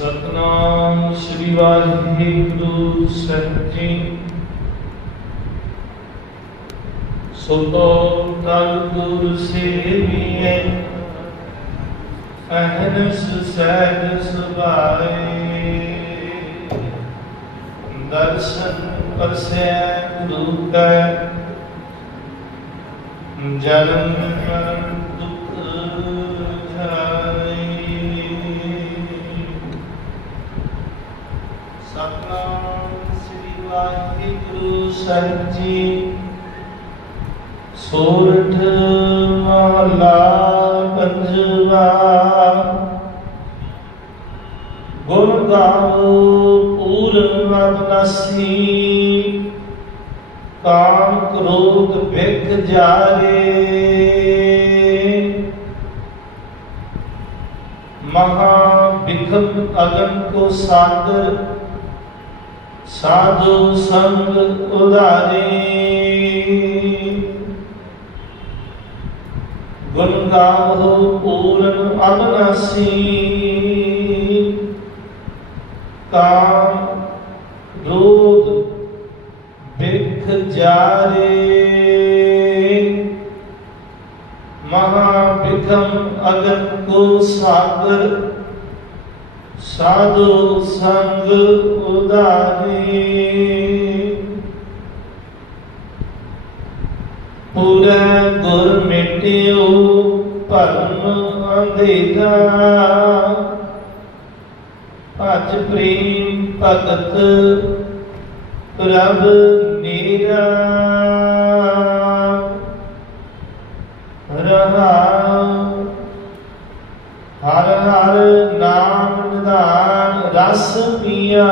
ਸਤਨਾਮ ਸ੍ਰੀ ਵਾਹਿਗੁਰੂ ਸਾਹਿਬ ਜੀ। ਸੋਤੋ ਤਲ ਗੁਰ ਸੇਵੀਐ ਅਹਨਸ ਸਹਿਜ ਸੁਭਾਏ। ਦਰਸ਼ਨ ਪਰਸੈ ਗੁਰੂ ਕੈ, ਜਨਮ ਮਰਨ ਵਾਹਿਗੁਰੂ ਸੋਰਠ ਮਹਲਾ ਪੰਜਵਾ ਗੁਣ ਗਾਵੋ ਪੂਰਨ ਅਬਨਸੀ ਕਾਮ ਕ੍ਰੋਧ ਵਿਖ ਜਾਰੇ। ਮਹਾ ਵਿਖਮ ਅਗਨ ਕੋ ਸਾਗਰ। ਸਾਧੂ ਸੰਗ ਉਦਾਰੇ ਗੁਣ ਗਾਵੋ ਪੂਰਨ ਅਬਨਾਸੀ। ਕਾਮ ਕ੍ਰੋਧ ਵਿਖ ਜਾਰੇ। ਮਹਾ ਵਿਖਮ ਅਗਨ ਕੋ ਸਾਗਰ ਸਾਧੂ ਸੰਗ ਉਦਾਰੇ ਪੂਰਾ ਗੁਰ ਮਿਟਿਓ ਭਰਮ ਅੰਧੇਰਾ। ਭਜ ਪ੍ਰੇਮ ਭਗਤ ਪ੍ਰਭ ਮੇਰਾ ਰਸ ਪੀਆ।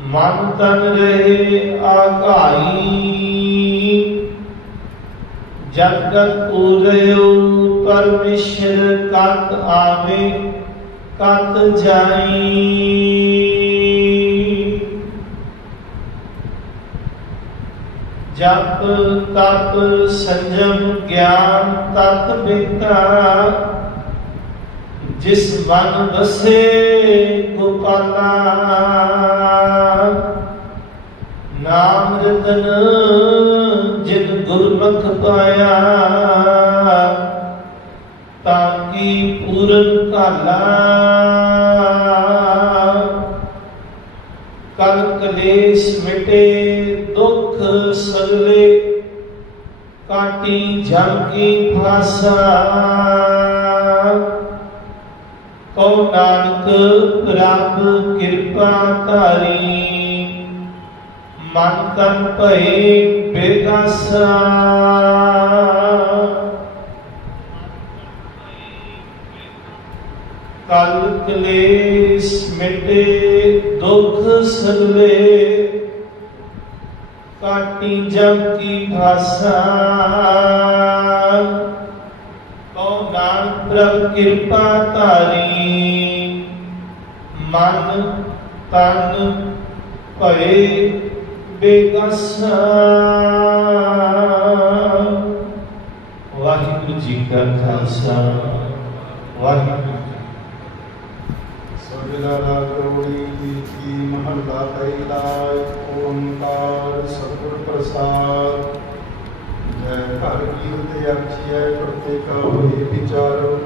ਮਨ ਤਨ ਰਹੇ ਆਕਾਈ। ਜਗਤ ਉਰਿਓ ਪਰਮੇਸ਼ਰ ਕਤ ਆਵੇ, ਕਤ ਜਾਈ। ਜਪ ਤਪ ਸੰਜਮ ਗਿਆਨ ਤਤ ਬਿਤਾ ਜਿਸ ਮਨ ਵਸੇ ਗੋਪਾਲਾ। ਨਾਮ ਰਤਨ ਜਿਨ ਗੁਰਮੁਖ ਪਾਇਆ, ਤਾਂ ਕੀ ਪੂਰਨ ਕਾਲਾ ਕਲ ਕਲੇਸ਼ ਮਿਟੇ, ਦੁੱਖ ਸਗਲੇ, ਕਾਟੀ ਜਮ ਕੀ ਫਾਸਾ ਕਉ ਨਾਨਕ ਰੱਬ ਕਿਰਪਾ ਧਾਰੀ, ਮਨ ਤਨ ਭਏ ਬੇਗਾਸਾ ਕਲ ਕਲੇਸ਼ ਮਿਟੇ, ਦੁਖ ਸਗਲੇ ਕਾਟੀ ਜਮ ਕੀ ਭਾਸਾ। ਪ੍ਰਭ ਕਿਰਪਾ ਧਾਰੀ ਮਨ ਤਨ ਭਏ ਬੇਗਾਸਾ। ਵਾਹਿਗੁਰੂ ਜੀ ਕਾ ਖਾਲਸਾ, ਵਾਹਿਗੁਰੂ ਜੀ ਕੀ ਸਭਿਲਾ ਕਰੋੜੀ ਕੀ ਮਹੱਲਾ ਪਹਿਲਾ, ਓੰਕਾਰ, ਸਤਿਗੁਰ ਪ੍ਰਸਾਦ। ਜੈ ਘਰ ਕੀਰਤ ਅਰਚੀਐ ਪ੍ਰਤੇਕਾ ਹੋਏ ਵਿਚਾਰੋ